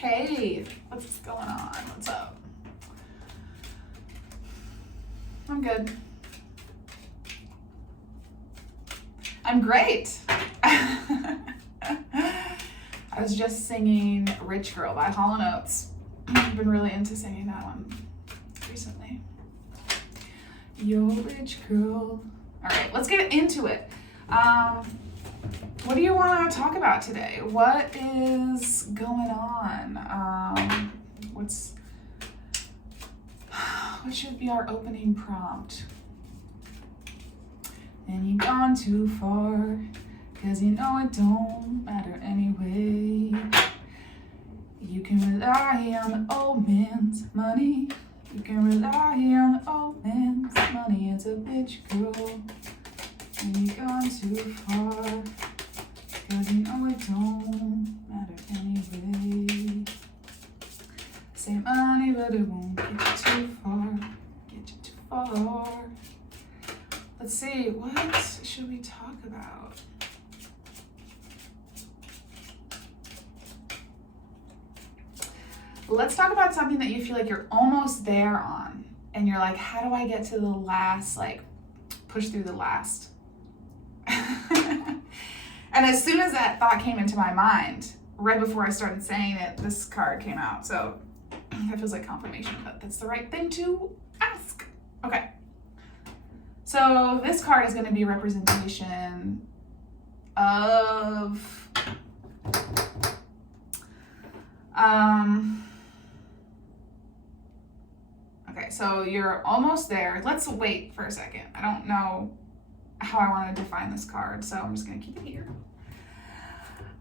Hey, what's going on? What's up? I'm good. I'm great. I was just singing Rich Girl by Hall & Oates. I've been really into singing that one recently. You're a rich girl. All right, let's get into it. What do you want to talk about today? What is going on? What should be our opening prompt? And you've gone too far, 'cause you know it don't matter anyway. You can rely on the old man's money. You can rely on the old man's money. It's a bitch girl. And you've gone too far, 'cause you know it don't matter anyway. Save money, but it won't get you too far. Get you too far. Let's see, what should we talk about? Let's talk about something that you feel like you're almost there on. And you're like, how do I get to the last, like, push through the last? And as soon as that thought came into my mind, right before I started saying it, this card came out. So that feels like confirmation that that's the right thing to ask. Okay. So this card is going to be a representation of okay, so you're almost there. Let's wait for a second. I don't know how I want to define this card, so I'm just going to keep it here.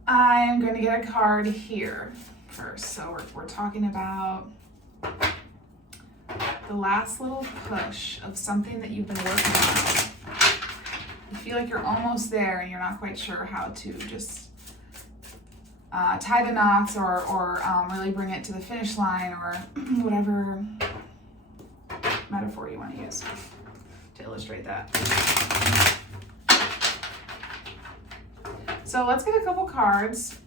I'm going to get a card here first. So we're talking about the last little push of something that you've been working on. You feel like you're almost there and you're not quite sure how to just tie the knots or really bring it to the finish line, or whatever metaphor you want to use to illustrate that. So let's get a couple cards.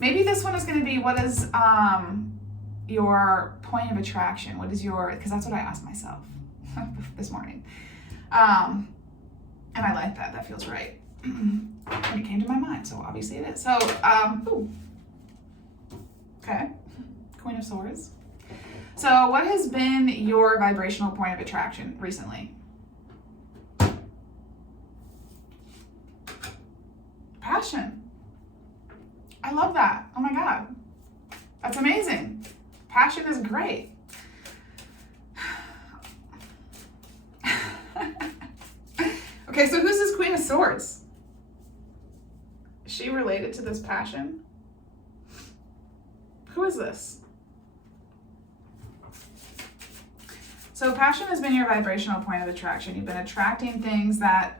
Maybe this one is going to be, what is your point of attraction? What is your, because that's what I asked myself this morning. And I like that. That feels right. And it came to my mind, so obviously it is. So, okay. Queen of Swords. So what has been your vibrational point of attraction recently? Passion. I love that. Oh my God. That's amazing. Passion is great. Okay, so who's this Queen of Swords? Is she related to this passion? Who is this? So passion has been your vibrational point of attraction. You've been attracting things that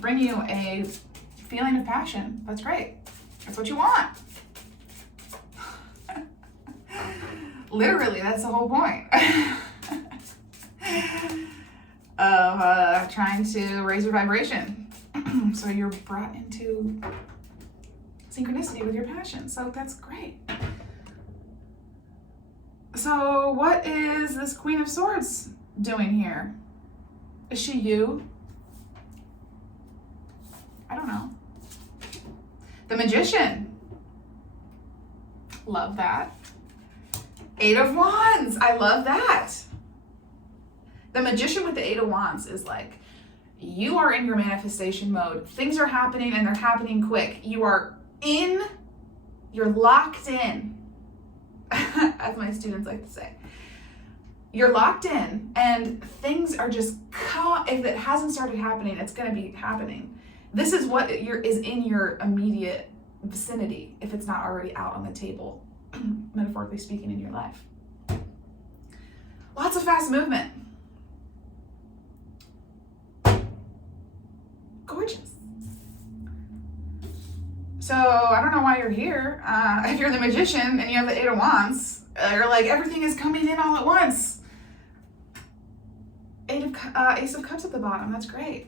bring you a feeling of passion. That's great. That's what you want. Literally, that's the whole point of trying to raise your vibration. So you're brought into synchronicity with your passion. So that's great. So what is this Queen of Swords doing here? Is she you? I don't know. The Magician. Love that. Eight of Wands. I love that. The Magician with the Eight of Wands is like, you are in your manifestation mode. Things are happening and they're happening quick. You are in, you're locked in, as my students like to say. You're locked in and things are just, if it hasn't started happening, it's going to be happening. This is what is in your immediate vicinity, if it's not already out on the table, metaphorically speaking, in your life. Lots of fast movement. Gorgeous. So I don't know why you're here. If you're the Magician and you have the Eight of Wands, you're like, everything is coming in all at once. Ace of Cups at the bottom. That's great.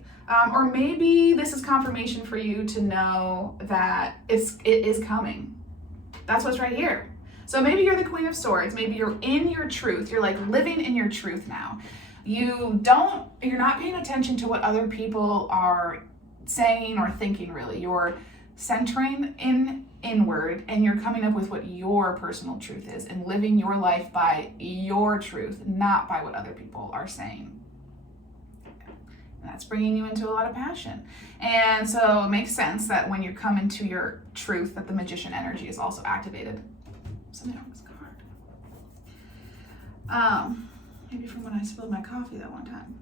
Or maybe this is confirmation for you to know that it is coming. That's what's right here. So maybe you're the Queen of Swords. Maybe you're in your truth. You're like living in your truth now. You're not paying attention to what other people are saying or thinking, really. You're centering inward, and you're coming up with what your personal truth is and living your life by your truth, not by what other people are saying. And that's bringing you into a lot of passion. And so it makes sense that when you come into your truth, that the Magician energy is also activated. Something on this card. Maybe from when I spilled my coffee that one time.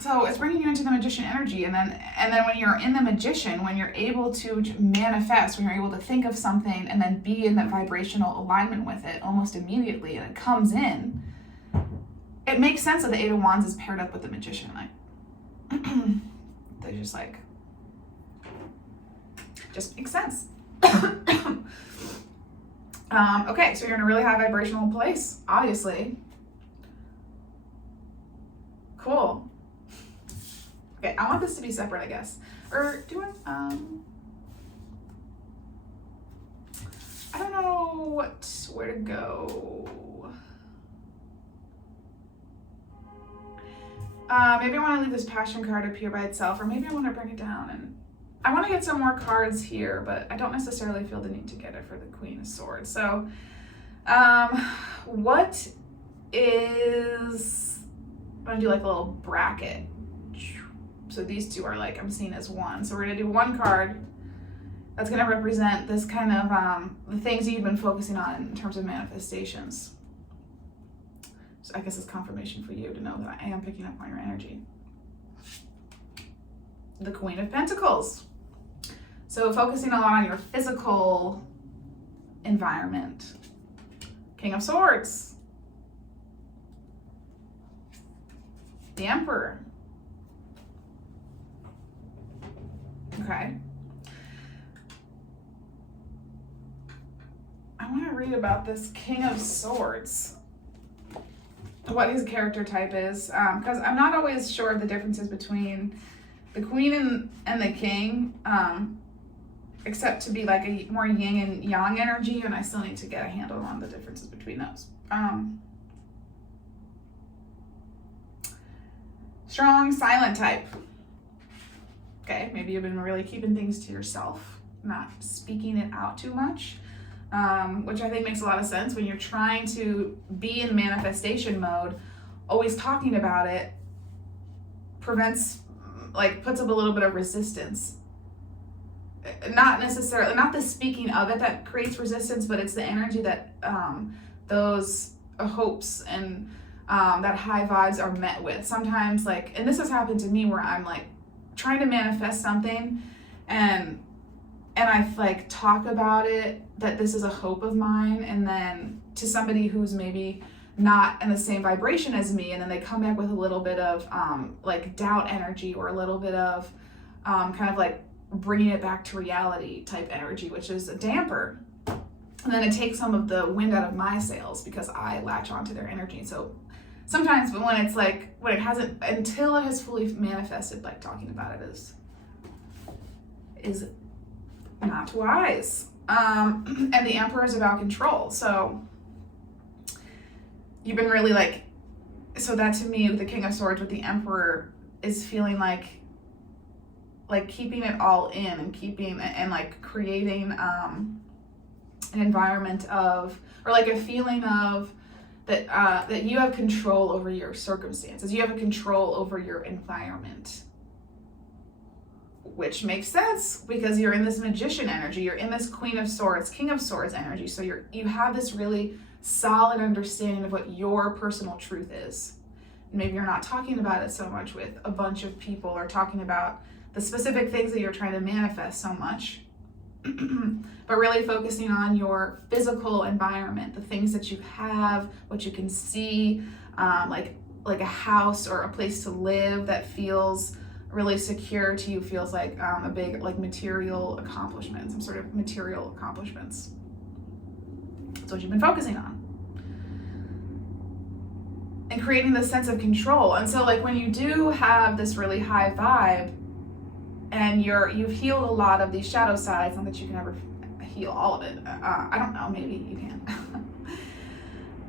So it's bringing you into the Magician energy, and then when you're in the Magician, when you're able to manifest, when you're able to think of something and then be in that vibrational alignment with it almost immediately, and it comes in, it makes sense that the Eight of Wands is paired up with the Magician. Like, they just makes sense. Okay, so you're in a really high vibrational place, obviously. Cool. Okay, I want this to be separate, I guess. Or do I don't know where to go. Maybe I want to leave this passion card up here by itself, or maybe I want to bring it down, and I want to get some more cards here, but I don't necessarily feel the need to get it for the Queen of Swords. So, what is, I'm going to do like a little bracket. So these two are like, I'm seeing as one. So we're going to do one card that's going to represent this kind of, the things that you've been focusing on in terms of manifestations. So I guess it's confirmation for you to know that I am picking up on your energy. The Queen of Pentacles. So focusing a lot on your physical environment. King of Swords. The Emperor. Okay. I want to read about this King of Swords. What his character type is, because I'm not always sure of the differences between the Queen and the King, except to be like a more yin and yang energy, and I still need to get a handle on the differences between those. Strong, silent type. Okay, maybe you've been really keeping things to yourself, not speaking it out too much. Which I think makes a lot of sense when you're trying to be in manifestation mode. Always talking about it puts up a little bit of resistance. Not necessarily, not the speaking of it that creates resistance, but it's the energy that those hopes and that high vibes are met with. Sometimes, like, and this has happened to me where I'm like trying to manifest something and I like talk about it, that this is a hope of mine, and then to somebody who's maybe not in the same vibration as me, and then they come back with a little bit of like doubt energy, or a little bit of kind of like bringing it back to reality type energy, which is a damper. And then it takes some of the wind out of my sails because I latch onto their energy. So sometimes when it's like, when it hasn't, until it has fully manifested, like talking about it is not wise. And the Emperor is about control. So you've been really like, so that to me, with the King of Swords with the Emperor is feeling like keeping it all in and keeping and like creating an environment of, or like a feeling of that that you have control over your circumstances. You have a control over your environment. Which makes sense because you're in this Magician energy, you're in this Queen of Swords, King of Swords energy. So you have this really solid understanding of what your personal truth is. Maybe you're not talking about it so much with a bunch of people, or talking about the specific things that you're trying to manifest so much, but really focusing on your physical environment, the things that you have, what you can see, like a house or a place to live that feels really secure to you, feels like a big like material accomplishment, some sort of material accomplishments. That's what you've been focusing on. And creating this sense of control. And so like when you do have this really high vibe, and you've healed a lot of these shadow sides. Not that you can ever heal all of it. I don't know, maybe you can.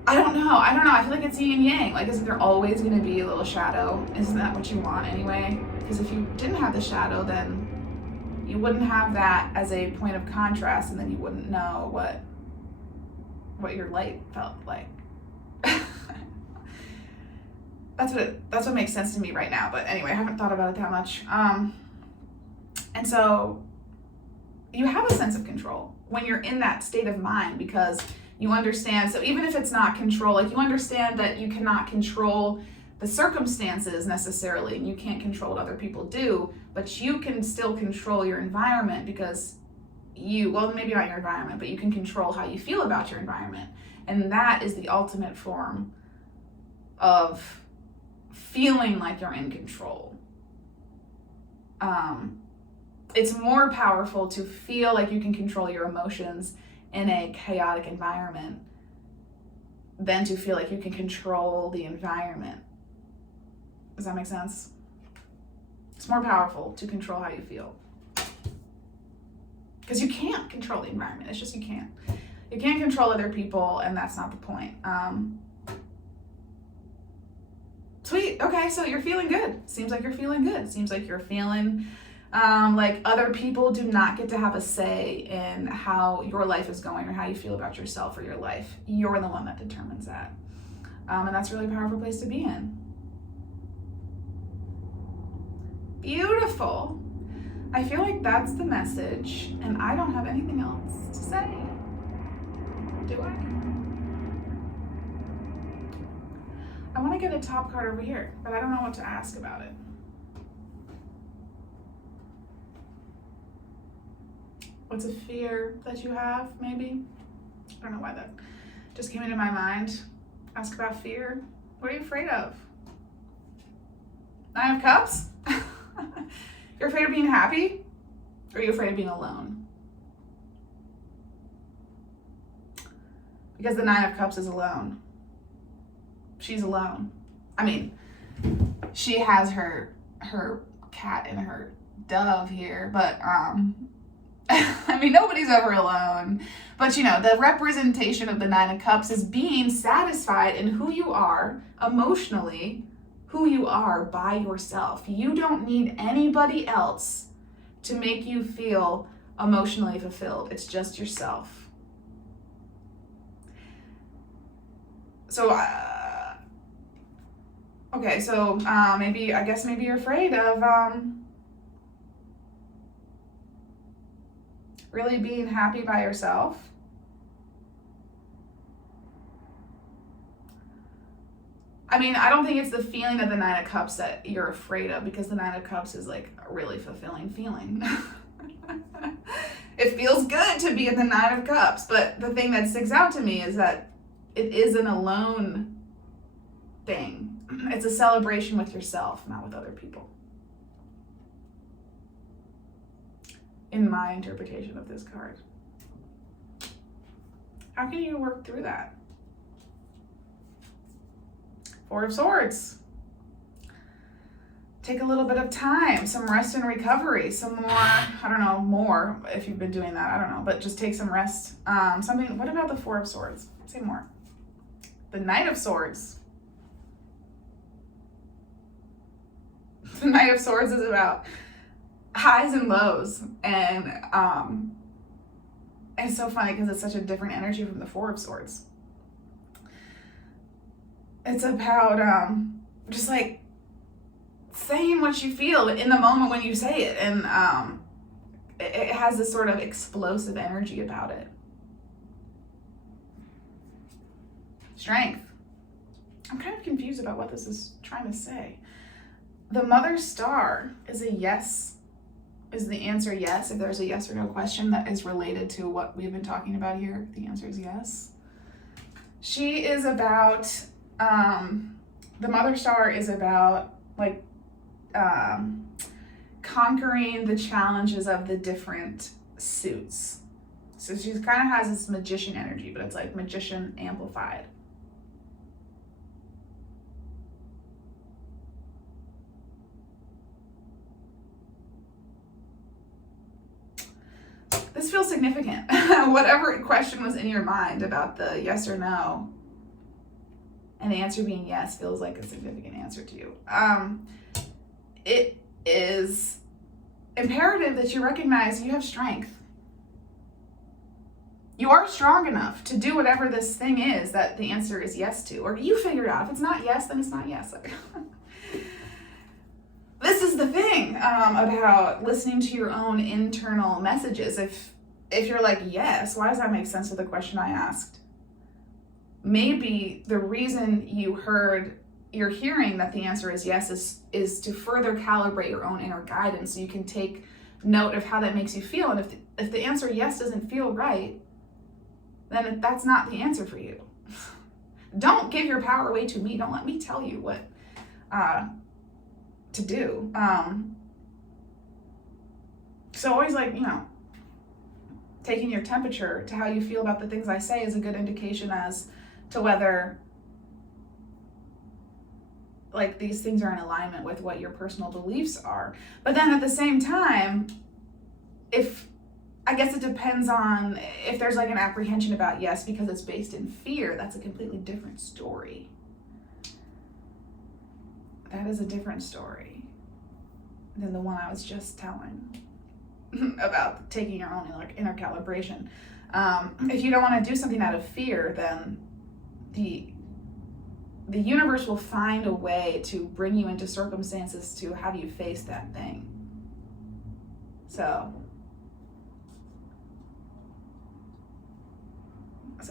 I don't know. I feel like it's yin and yang. Like, isn't there always going to be a little shadow? Isn't that what you want anyway? Because if you didn't have the shadow, then you wouldn't have that as a point of contrast, and then you wouldn't know what your light felt like. That's what makes sense to me right now. But anyway, I haven't thought about it that much. And so you have a sense of control when you're in that state of mind, because you understand. So even if it's not control, like, you understand that you cannot control the circumstances necessarily, and you can't control what other people do, but you can still control your environment, because well, maybe not your environment, but you can control how you feel about your environment. And that is the ultimate form of feeling like you're in control. It's more powerful to feel like you can control your emotions in a chaotic environment than to feel like you can control the environment. Does that make sense? It's more powerful to control how you feel. Because you can't control the environment. It's just you can't. You can't control other people, and that's not the point. Sweet. Okay, so you're feeling good. Seems like you're feeling good. Seems like you're feeling like other people do not get to have a say in how your life is going or how you feel about yourself or your life. You're the one that determines that. And that's a really powerful place to be in. Beautiful. I feel like that's the message, and I don't have anything else to say. Do I? I want to get a top card over here, but I don't know what to ask about it. What's a fear that you have, maybe? I don't know why that just came into my mind. Ask about fear. What are you afraid of? Nine of Cups? You're afraid of being happy? Or are you afraid of being alone? Because the Nine of Cups is alone. She's alone. I mean, she has her cat and her dove here, but I mean, nobody's ever alone. But you know, the representation of the Nine of Cups is being satisfied in who you are emotionally, who you are by yourself. You don't need anybody else to make you feel emotionally fulfilled. It's just yourself. So, okay, so maybe you're afraid of really being happy by yourself. I mean, I don't think it's the feeling of the Nine of Cups that you're afraid of, because the Nine of Cups is like a really fulfilling feeling. It feels good to be in the Nine of Cups, but the thing that sticks out to me is that it is an alone thing. It's a celebration with yourself, not with other people. In my interpretation of this card. How can you work through that? Four of Swords. Take a little bit of time, some rest and recovery, some more, I don't know, more if you've been doing that, I don't know, but just take some rest. What about the Four of Swords? Say more. The Knight of Swords. The Knight of Swords is about highs and lows, and it's so funny because it's such a different energy from the Four of Swords. It's about just like saying what you feel in the moment when you say it, and it has this sort of explosive energy about it. Strength. I'm kind of confused about what this is trying to say. The Mother Star is a yes. Is the answer yes? If there's a yes or no question that is related to what we've been talking about here, the answer is yes. She is about, the Mother Star is about like conquering the challenges of the different suits. So she kind of has this magician energy, but it's like magician amplified. this feels significant. Whatever question was in your mind about the yes or no, and the answer being yes feels like a significant answer to you. It is imperative that you recognize you have strength. You are strong enough to do whatever this thing is that the answer is yes to, or you figure it out. If it's not yes, then it's not yes. This is the thing about listening to your own internal messages. If you're like, yes, why does that make sense to the question I asked? Maybe the reason you're hearing that the answer is yes is to further calibrate your own inner guidance, so you can take note of how that makes you feel. And if the answer yes doesn't feel right, then that's not the answer for you. Don't give your power away to me. Don't let me tell you what to do. So always, like, taking your temperature to how you feel about the things I say is a good indication as to whether, like, these things are in alignment with what your personal beliefs are. But then at the same time, I guess it depends on if there's like an apprehension about yes because it's based in fear. That's a completely different story. That is a different story than the one I was just telling about taking your own inner calibration. If you don't want to do something out of fear, then the universe will find a way to bring you into circumstances to have you face that thing. So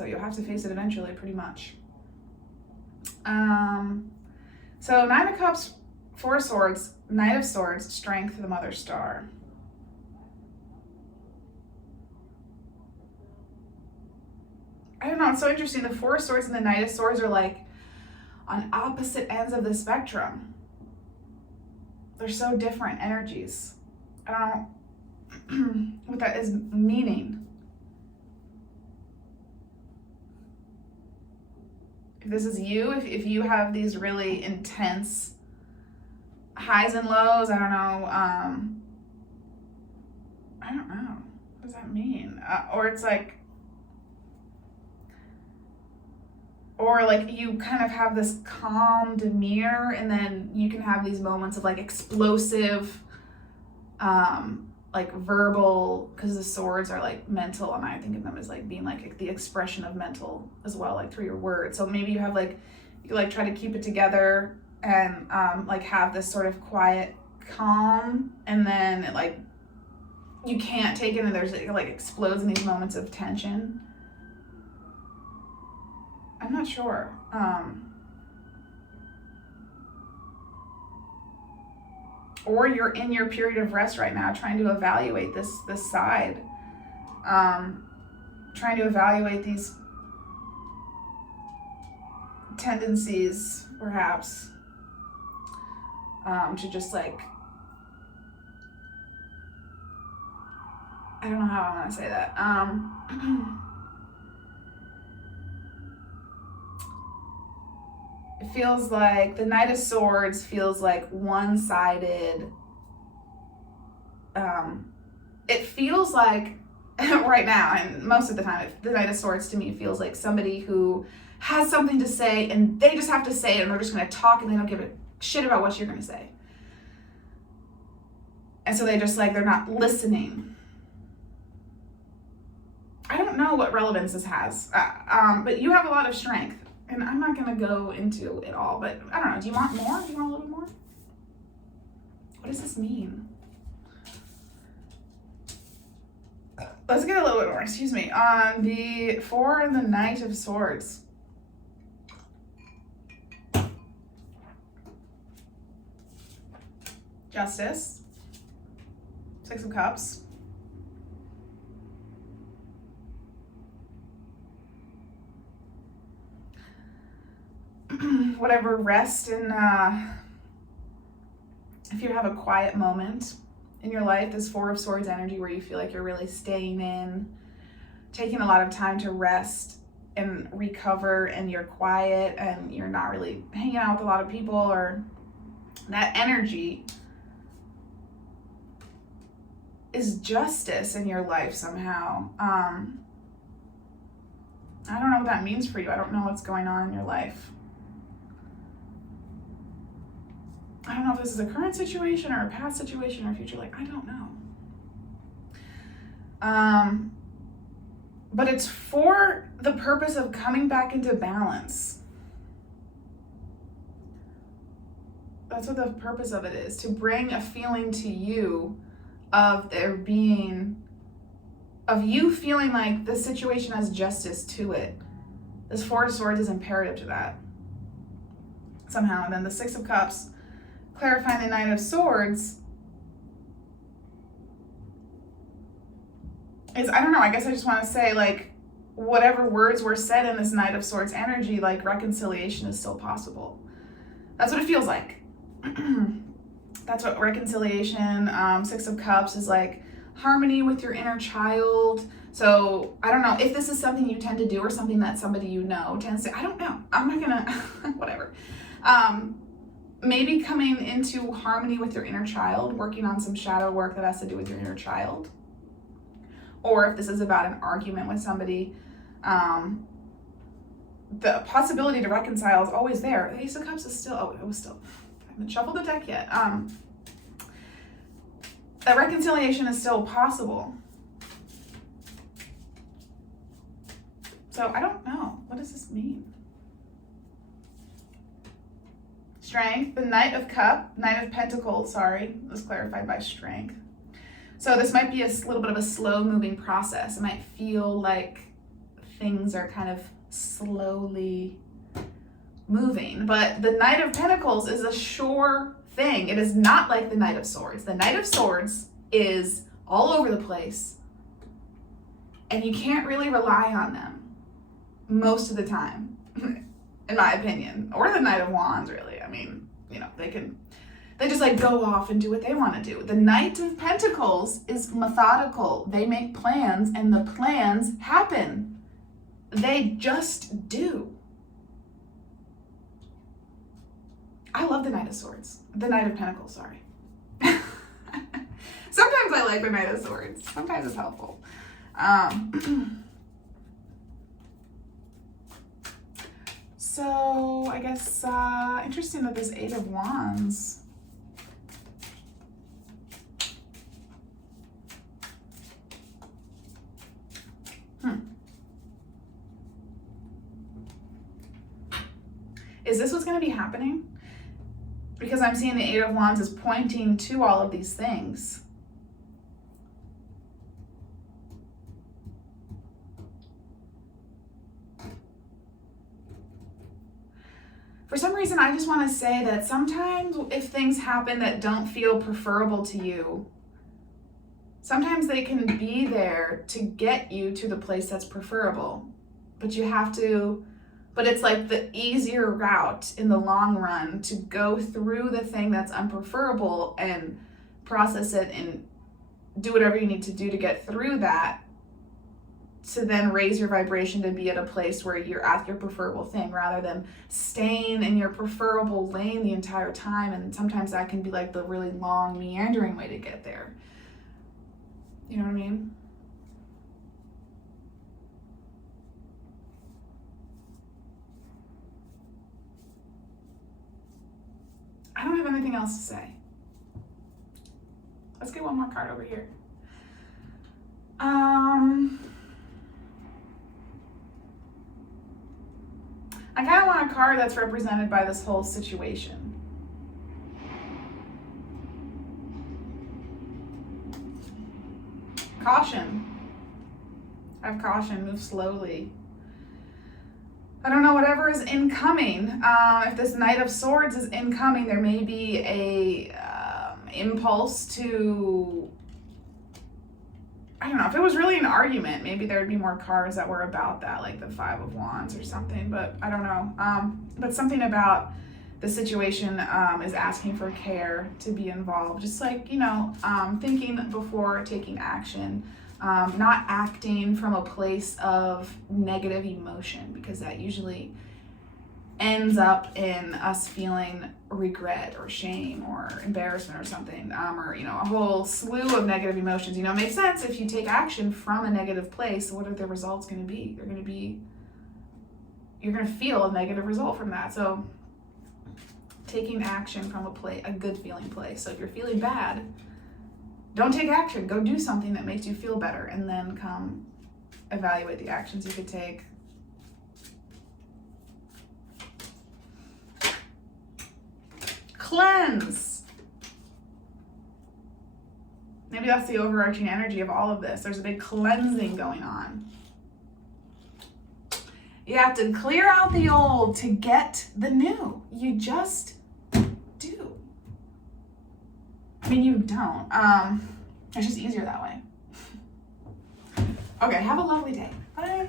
you'll have to face it eventually, pretty much. So 9 of Cups, 4 of Swords, Knight of Swords, Strength, the Mother Star. I don't know, it's so interesting. The 4 of Swords and the Knight of Swords are like on opposite ends of the spectrum. They're so different energies. I don't know what that is meaning. If this is you, if you have these really intense highs and lows, I don't know. What does that mean? Or it's like, or like you kind of have this calm demeanor, and then you can have these moments of like explosive, like verbal, because the swords are like mental, and I think of them as like being like the expression of mental as well, like through your words. So maybe you have like, you like try to keep it together and like have this sort of quiet calm, and then it, like, you can't take it, and there's it like explodes in these moments of tension. I'm not sure. Or you're in your period of rest right now, trying to evaluate this side, trying to evaluate these tendencies, perhaps, to just like, I don't know how I want to say that. It feels like the Knight of Swords feels like one-sided. It feels like right now, and most of the time, the Knight of Swords to me feels like somebody who has something to say and they just have to say it, and they're just going to talk and they don't give a shit about what you're going to say. And so they just like, they're not listening. I don't know what relevance this has, but you have a lot of strength. And I'm not going to go into it all, but I don't know. Do you want more? Do you want a little more? What does this mean? Let's get a little bit more, excuse me. On the 4 and the Knight of Swords. Justice. 6 of Cups. Whatever rest and if you have a quiet moment in your life, this 4 of Swords energy where you feel like you're really staying in, taking a lot of time to rest and recover, and you're quiet and you're not really hanging out with a lot of people, or that energy is justice in your life somehow. I don't know what that means for you. I don't know what's going on in your life. I don't know if this is a current situation or a past situation or a future. Like, I don't know. But it's for the purpose of coming back into balance. That's what the purpose of it is, to bring a feeling to you of there being, of you feeling like the situation has justice to it. This Four of Swords is imperative to that somehow. And then the Six of Cups, clarifying the Knight of Swords, is, I don't know, I guess I just want to say, like, whatever words were said in this Knight of Swords energy, like, reconciliation is still possible. That's what it feels like. That's what reconciliation, Six of Cups is like, harmony with your inner child. So I don't know if this is something you tend to do or something that somebody you know tends to, I don't know. I'm not gonna, whatever. Maybe coming into harmony with your inner child, working on some shadow work that has to do with your inner child. Or if this is about an argument with somebody, the possibility to reconcile is always there. The Ace of Cups is still, oh, it was still, I haven't shuffled the deck yet. That reconciliation is still possible. So I don't know. What does this mean? Strength, the Knight of Pentacles, sorry, was clarified by strength. So this might be a little bit of a slow moving process. It might feel like things are kind of slowly moving, but the Knight of Pentacles is a sure thing. It is not like the Knight of Swords. The Knight of Swords is all over the place, and you can't really rely on them most of the time, in my opinion. Or the Knight of Wands, really. I mean, you know, they just like go off and do what they want to do. The Knight of Pentacles is methodical. They make plans, and the plans happen. They just do. I love the Knight of Swords. The Knight of Pentacles, sorry. Sometimes I like the Knight of Swords. Sometimes it's helpful. So I guess interesting that this Eight of Wands. Is this what's going to be happening? Because I'm seeing the Eight of Wands is pointing to all of these things. For some reason, I just want to say that sometimes if things happen that don't feel preferable to you, sometimes they can be there to get you to the place that's preferable. But you have to, but it's like the easier route in the long run to go through the thing that's unpreferable and process it and do whatever you need to do to get through that, to then raise your vibration to be at a place where you're at your preferable thing rather than staying in your preferable lane the entire time. And sometimes that can be like the really long meandering way to get there. You know what I mean? I don't have anything else to say. Let's get one more card over here. I kind of want a card that's represented by this whole situation. Caution. Have caution, move slowly. I don't know, whatever is incoming. If this Knight of Swords is incoming, there may be a impulse to, I don't know, if it was really an argument, maybe there would be more cards that were about that, like the Five of Wands or something, but I don't know. But something about the situation is asking for care to be involved. Just like, you know, thinking before taking action, not acting from a place of negative emotion, because that usually ends up in us feeling regret or shame or embarrassment or something, or, you know, a whole slew of negative emotions. You know, it makes sense if you take action from a negative place, what are the results going to be? You're going to feel a negative result from that. So taking action from a good feeling place. So if you're feeling bad, don't take action. Go do something that makes you feel better, and then come evaluate the actions you could take. Cleanse. Maybe that's the overarching energy of all of this. There's a big cleansing going on. You have to clear out the old to get the new. You just do. I mean, you don't. It's just easier that way. Okay, have a lovely day. Bye.